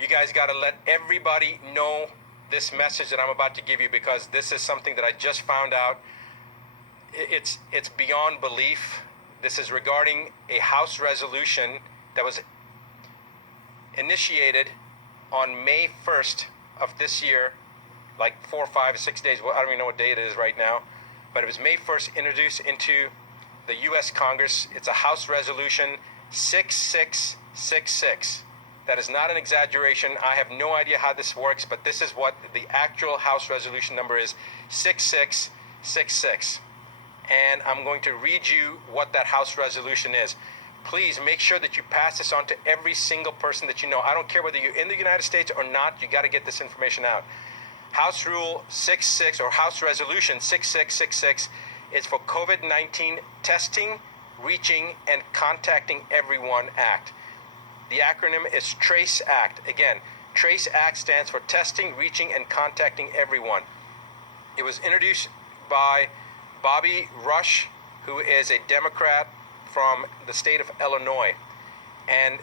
You guys got to let everybody know this message that I'm about to give you, because this is something that I just found out. It's beyond belief. This is regarding a House resolution that was initiated on May 1st of this year, like 4, 5, 6 days. Well, I don't even know what day it is right now, but it was May 1st, introduced into the U.S. Congress. It's a House Resolution 6666. That is not an exaggeration. I have no idea how this works, but this is what the actual House Resolution number is, 6666. And I'm going to read you what that House Resolution is. Please make sure that you pass this on to every single person that you know. I don't care whether you're in the United States or not, you got to get this information out. House Rule 66, or House Resolution 6666, is for COVID-19 testing, reaching, and contacting everyone Act. The acronym is TRACE Act. Again, TRACE Act stands for testing, reaching, and contacting everyone. It was introduced by Bobby Rush, who is a Democrat from the state of Illinois. And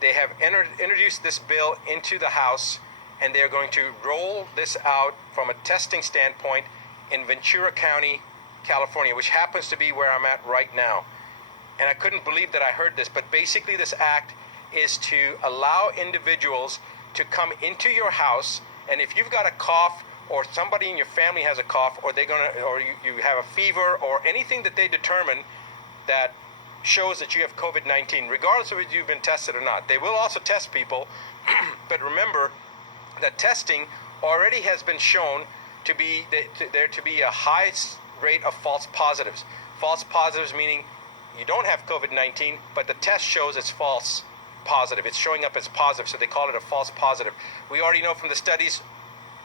they have introduced this bill into the House, and they're going to roll this out from a testing standpoint in Ventura County, California, which happens to be where I'm at right now. And I couldn't believe that I heard this, but basically this act is to allow individuals to come into your house, and if you've got a cough, or somebody in your family has a cough, or you have a fever, or anything that they determine that shows that you have COVID-19, regardless of if you've been tested or not. They will also test people, but remember that testing already has been shown to be there to be a high rate of false positives. False positives meaning you don't have COVID-19, but the test shows it's false positive. It's showing up as positive, so they call it a false positive. We already know from the studies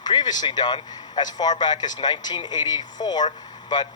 previously done as far back as 1984, but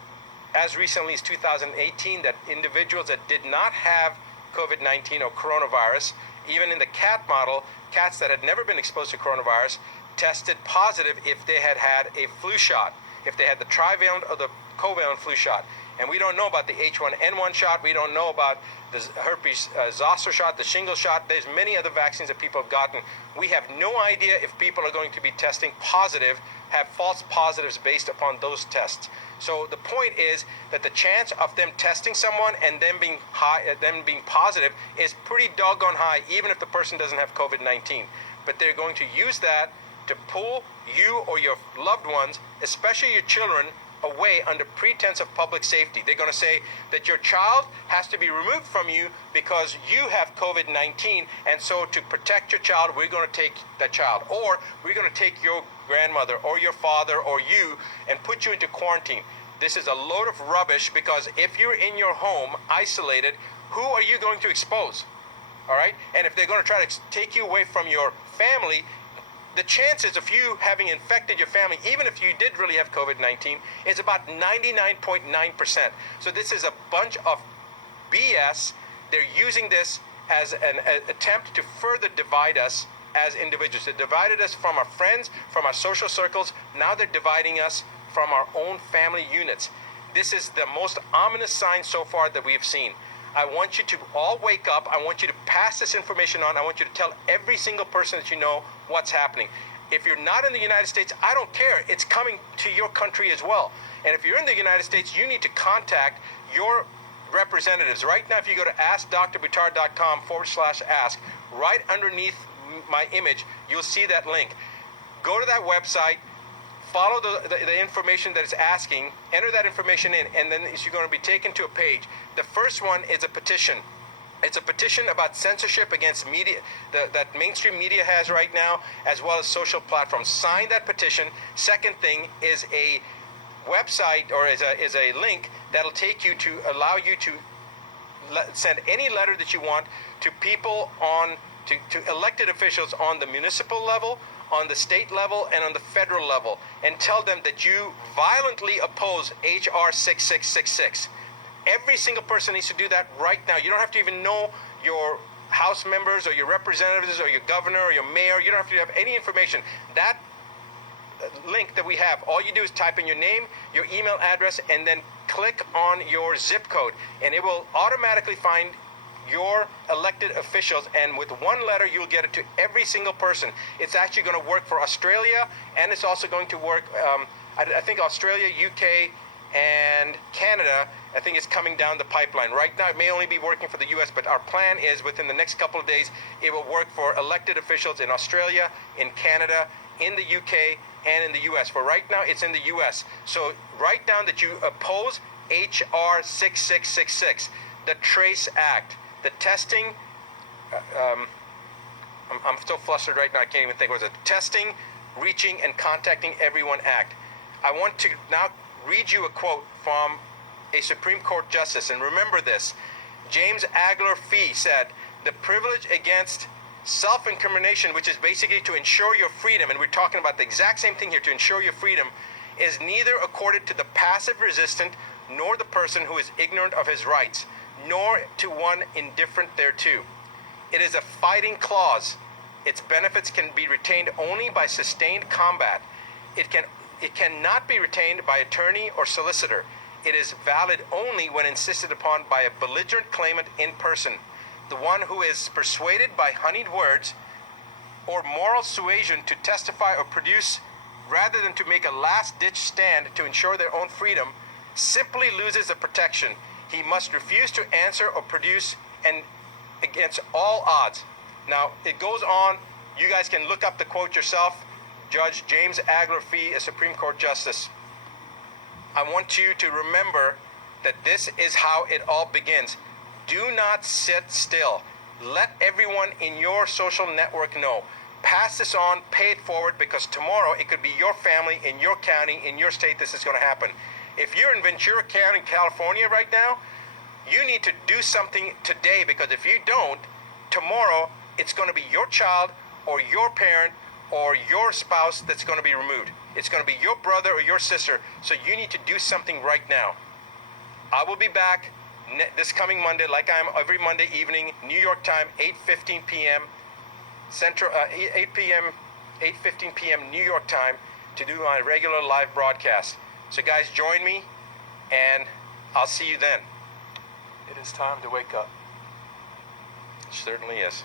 as recently as 2018, that individuals that did not have COVID-19 or coronavirus, even in the cat model, cats that had never been exposed to coronavirus, tested positive if they had had a flu shot, if they had the trivalent or the covalent flu shot. And we don't know about the H1N1 shot. We don't know about the herpes zoster shot, the shingle shot. There's many other vaccines that people have gotten. We have no idea if people are going to be testing positive, have false positives based upon those tests. So the point is that the chance of them testing someone and them being positive is pretty doggone high, even if the person doesn't have COVID-19. But they're going to use that to pull you or your loved ones, especially your children, away under pretense of public safety. They're going to say that your child has to be removed from you because you have COVID-19, and so to protect your child, we're going to take that child, or we're going to take your grandmother or your father or you and put you into quarantine. This is a load of rubbish, because if you're in your home isolated, who are you going to expose? All right? And if they're going to try to take you away from your family, the chances of you having infected your family, even if you did really have COVID-19, is about 99.9%. So this is a bunch of BS. They're using this as an attempt to further divide us as individuals. They divided us from our friends, from our social circles. Now they're dividing us from our own family units. This is the most ominous sign so far that we've seen. I want you to all wake up. I want you to pass this information on. I want you to tell every single person that you know what's happening. If you're not in the United States, I don't care. It's coming to your country as well. And if you're in the United States, you need to contact your representatives. Right now, if you go to askdrbuttar.com/ask, right underneath my image, you'll see that link. Go to that website. Follow the information that it's asking, enter that information in, and then you're going to be taken to a page. The first one is a petition. It's a petition about censorship against media that mainstream media has right now, as well as social platforms. Sign that petition. Second thing is a website, or is a link that'll take you to allow you to send any letter that you want to people to elected officials on the municipal level, on the state level, and on the federal level, and tell them that you violently oppose H.R. 6666. Every single person needs to do that right now. You don't have to even know your House members or your representatives or your governor or your mayor. You don't have to have any information. That link that we have, all you do is type in your name, your email address, and then click on your zip code, and it will automatically find your elected officials, and with one letter you'll get it to every single person. It's actually going to work for Australia, and it's also going to work, I think Australia, UK, and Canada, I think it's coming down the pipeline. Right now it may only be working for the US, but our plan is within the next couple of days it will work for elected officials in Australia, in Canada, in the UK, and in the US. For right now it's in the US. So write down that you oppose HR 6666, the Trace Act, the testing, I'm still flustered right now, I can't even think. It was a Testing, Reaching, and Contacting Everyone Act. I want to now read you a quote from a Supreme Court justice, and remember this. James Agler Fee said, the privilege against self-incrimination, which is basically to ensure your freedom, and we're talking about the exact same thing here, to ensure your freedom, is neither accorded to the passive resistant nor the person who is ignorant of his rights, nor to one indifferent thereto. It is a fighting clause. Its benefits can be retained only by sustained combat. It cannot be retained by attorney or solicitor. It is valid only when insisted upon by a belligerent claimant in person, the one who is persuaded by honeyed words or moral suasion to testify or produce, rather than to make a last-ditch stand to ensure their own freedom, simply loses the protection. He must refuse to answer or produce, and against all odds. Now, it goes on. You guys can look up the quote yourself. Judge James Agler Fee, a Supreme Court Justice. I want you to remember that this is how it all begins. Do not sit still. Let everyone in your social network know. Pass this on, pay it forward, because tomorrow it could be your family, in your county, in your state, this is going to happen. If you're in Ventura County, California right now, you need to do something today, because if you don't, tomorrow it's going to be your child or your parent or your spouse that's going to be removed. It's going to be your brother or your sister. So you need to do something right now. I will be back this coming Monday, like I am every Monday evening, New York time, 8:15 p.m. Central, 8:15 p.m. New York time, to do my regular live broadcast. So guys, join me, and I'll see you then. It is time to wake up. It certainly is.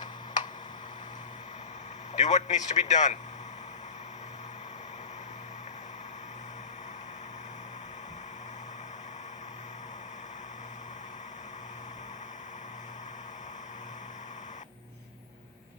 Do what needs to be done.